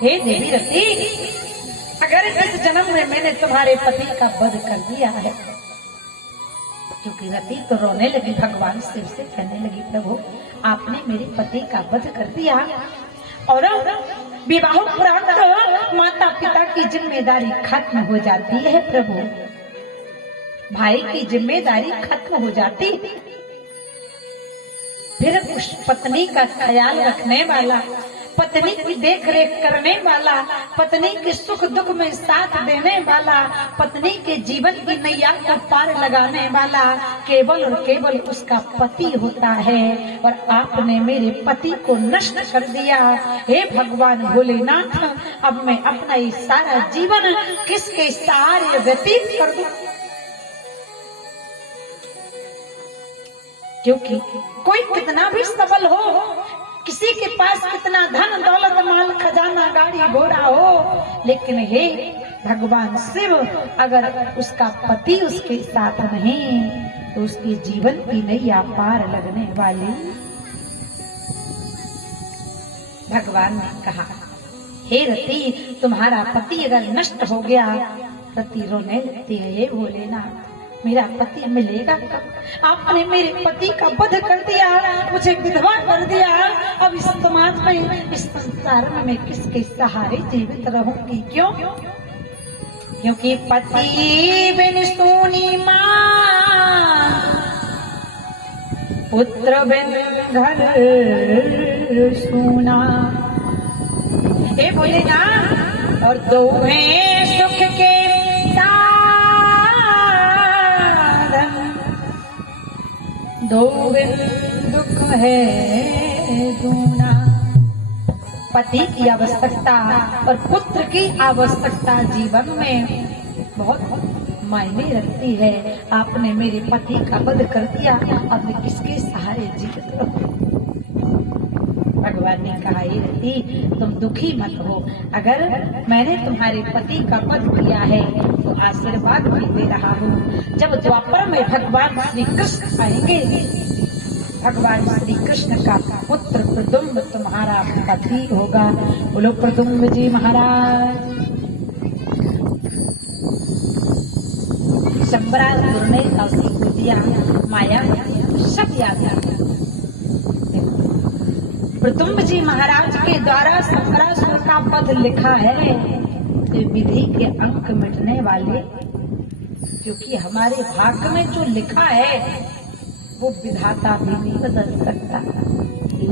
हे देवी रति, अगर इस जन्म में मैंने तुम्हारे पति का वध कर दिया है, क्योंकि रति तो रोने लगी, भगवान शिव से कहने लगी, प्रभु आपने मेरे पति का वध कर दिया और विवाह उपरांत माता पिता की जिम्मेदारी खत्म हो जाती है। प्रभु भाई की जिम्मेदारी खत्म हो जाती, फिर उस पत्नी का ख्याल रखने वाला, पत्नी की देख रेख करने वाला, पत्नी के सुख दुख में साथ देने वाला, पत्नी के जीवन की नैया को पार लगाने वाला केवल और केवल उसका पति होता है। और आपने मेरे पति को नष्ट कर दिया। हे भगवान भोलेनाथ, अब मैं अपना ये सारा जीवन किसके सहारे व्यतीत कर दूं? क्योंकि कोई कितना भी सबल हो, किसी के पास कितना धन दौलत माल खजाना गाड़ी घोड़ा हो, लेकिन हे भगवान शिव, अगर उसका पति उसके साथ नहीं तो उसके जीवन की नैया पार लगने वाली। भगवान ने कहा, हे रति, तुम्हारा पति अगर नष्ट हो गया। रति रोने लगती है, हे भोलेनाथ, मेरा पति मिलेगा कब? आपने मेरे पति का वध कर दिया, मुझे विधवा कर दिया। अब इस समाज में, इस संसार में मैं किसके सहारे जीवित रहूंगी? क्यों? क्योंकि पति बिन सूनी मां, पुत्र बिन घर सूना। हे भोलेनाथ, और दो हैं सुख के दो दुख है दूना। पति की आवश्यकता और पुत्र की आवश्यकता जीवन में बहुत मायने रखती है। आपने मेरे पति का वध कर दिया, अब मैं किसके सहारे जीवित रहूं? भगवान ने कहा, हे रति, तुम दुखी मत हो। अगर मैंने तुम्हारे पति का वध किया है तो आशीर्वाद भी दे रहा हूँ। जब द्वापर में भगवान श्री कृष्ण आएंगे, भगवान श्री कृष्ण का पुत्र प्रदुम्न तुम्हारा पति होगा। बोलो प्रदुम्न जी महाराज। शंबरासुर ने कौशिक विद्या माया सब याद आ। प्रदुम्न जी महाराज के द्वारा शंबरासुर का वध लिखा है। तो विधि के अंक मिटने वाले, क्योंकि हमारे भाग्य में जो लिखा है वो विधाता भी नहीं बदल सकता।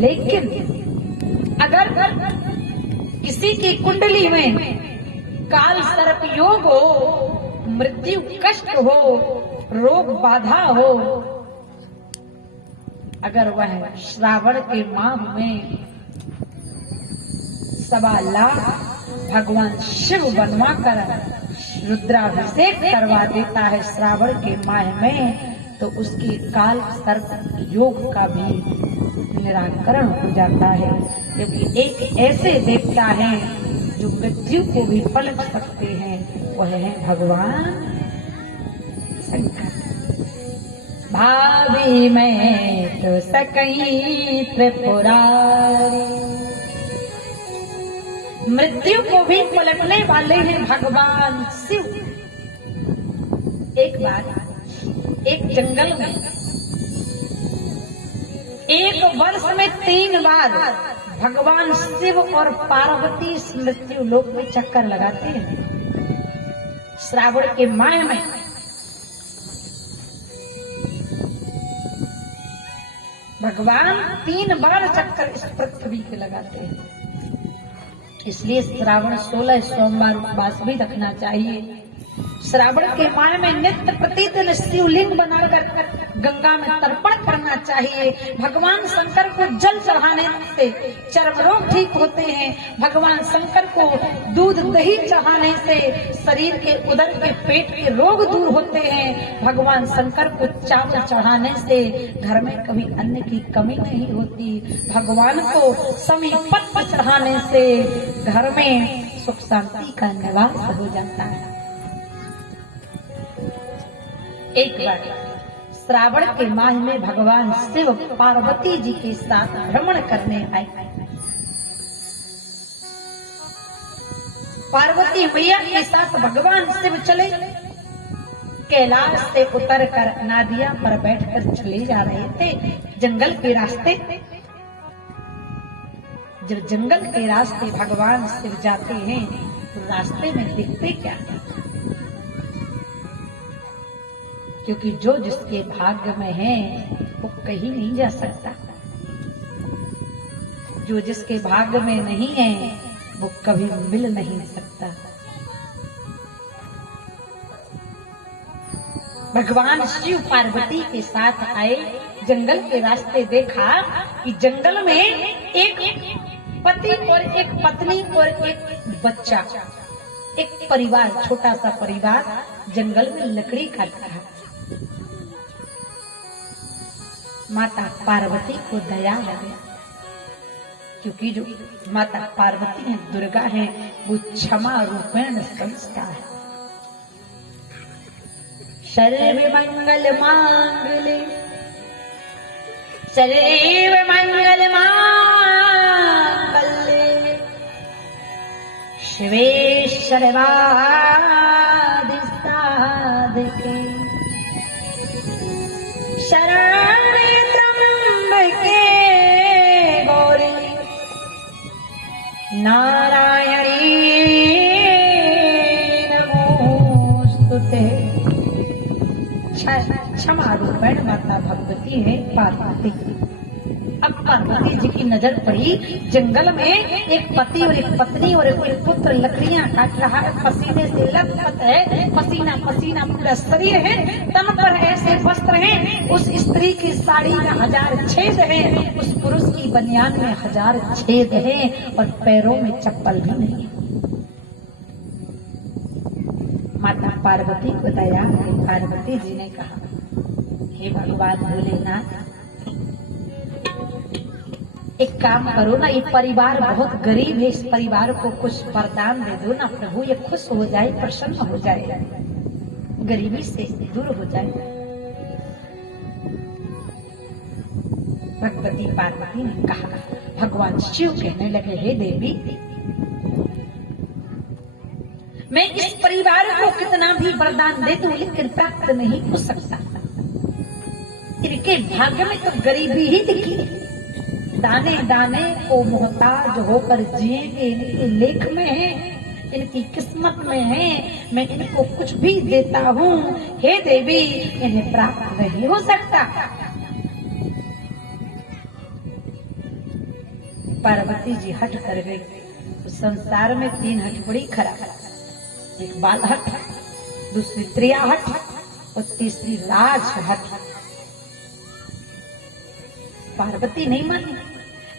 लेकिन अगर किसी की कुंडली में काल सर्प योग हो, मृत्यु कष्ट हो, रोग बाधा हो, अगर वह श्रावण के माह में 1.25 लाख भगवान शिव बनवा कर रुद्राभिषेक करवा देता है श्रावण के माह में, तो उसकी काल सर्प योग का भी निराकरण हो जाता है। क्योंकि एक ऐसे देवता हैं जो मृत्यु को भी पलट सकते हैं, वह है भगवान शंकर। भाभी मैं तो सकई त्रिपुरारी, मृत्यु को भी पलटने वाले हैं भगवान शिव। एक बार एक जंगल में एक वर्ष में 3 बार भगवान शिव और पार्वती मृत्यु लोक में चक्कर लगाते हैं। श्रावण के माह में भगवान 3 बार चक्कर इस पृथ्वी पे लगाते हैं। इसलिए श्रावण 16 सोमवार उपवास भी रखना चाहिए। श्रावण के माह में नित्य प्रतिदिन शिवलिंग बनाकर गंगा में तर्पण करना चाहिए। भगवान शंकर को जल चढ़ाने से चर्म रोग ठीक होते हैं। भगवान शंकर को दूध दही चढ़ाने से शरीर के उदर के पेट के रोग दूर होते हैं। भगवान शंकर को चावल चढ़ाने से घर में कभी अन्न की कमी नहीं होती। भगवान को समीपत्त चढ़ाने से घर में सुख शांति का निवास हो जाता है। एक बार श्रावण के माह में भगवान शिव पार्वती जी के साथ भ्रमण करने आए। पार्वती मैया के साथ भगवान शिव चले, कैलाश से उतर कर नादिया पर बैठकर चले जा रहे थे जंगल के रास्ते। जब जंगल के रास्ते भगवान शिव जाते हैं तो रास्ते में दिखते क्या है? क्योंकि जो जिसके भाग्य में है वो कहीं नहीं जा सकता, जो जिसके भाग्य में नहीं है वो कभी मिल नहीं सकता। भगवान शिव पार्वती के साथ आए, जंगल के रास्ते देखा कि जंगल में एक पति और एक पत्नी और एक बच्चा, एक परिवार, छोटा सा परिवार जंगल में लकड़ी काट रहा। माता पार्वती को दया आ गया, क्योंकि जो माता पार्वती है, दुर्गा है, वो क्षमा रूपेण संस्था है। सर्व मंगल मांगले, सर्व मंगल मांगल्ये, शिवे सर्वादि साधके, शरण्ये त्र्यंबके गौरी, नारायणी नमोस्तुते। क्षमा रूपेण माता भगवती है पार्वती। अब पार्वती जी की नजर पड़ी, जंगल में एक पति और एक पत्नी और एक पुत्र लकड़ियां काट रहा है, पसीने से लथपथ है, पसीना पसीना पूरा शरीर है, तन पर ऐसे वस्त्र हैं, उस स्त्री की साड़ी में 1000 छेद है, उस पुरुष की बनियान में 1000 छेद है और पैरों में चप्पल भी नहीं है। माता पार्वती को दया आई। पार्वती जी ने कहा, हे भगवान भोलेनाथ, एक काम करो ना, ये परिवार बहुत गरीब है, इस परिवार को कुछ वरदान दे दो ना प्रभु, ये खुश हो जाए, प्रसन्न हो जाए, गरीबी से दूर हो जाए। भगवती पार्वती ने कहा, भगवान शिव कहने लगे, हे देवी, मैं इस परिवार को कितना भी वरदान दे दूं लेकिन प्राप्त नहीं हो सकता। इनके भाग्य में तो गरीबी ही दिखी, दाने दाने को मोहताज होकर जिएंगे, इनके लेख में है, इनकी किस्मत में है, मैं इनको कुछ भी देता हूँ, हे देवी, इन्हें प्राप्त नहीं हो सकता। पार्वती जी हट कर गई। तो संसार में 3 हट बड़ी खराब है, एक बाल हट, दूसरी त्रिया हट और तीसरी राज हट। पार्वती नहीं मानी,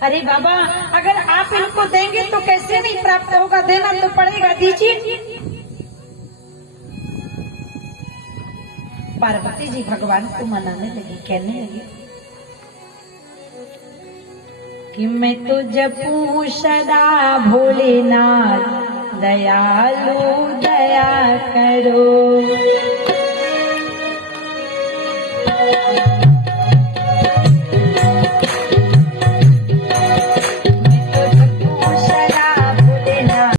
अरे बाबा, अगर आप इनको देंगे तो कैसे नहीं प्राप्त होगा, देना तो पड़ेगा, दीजिए। पार्वती जी भगवान को मनाने लगी, कहने लगी कि मैं तो जपू सदा भोलेनाथ, दयालु दया करो।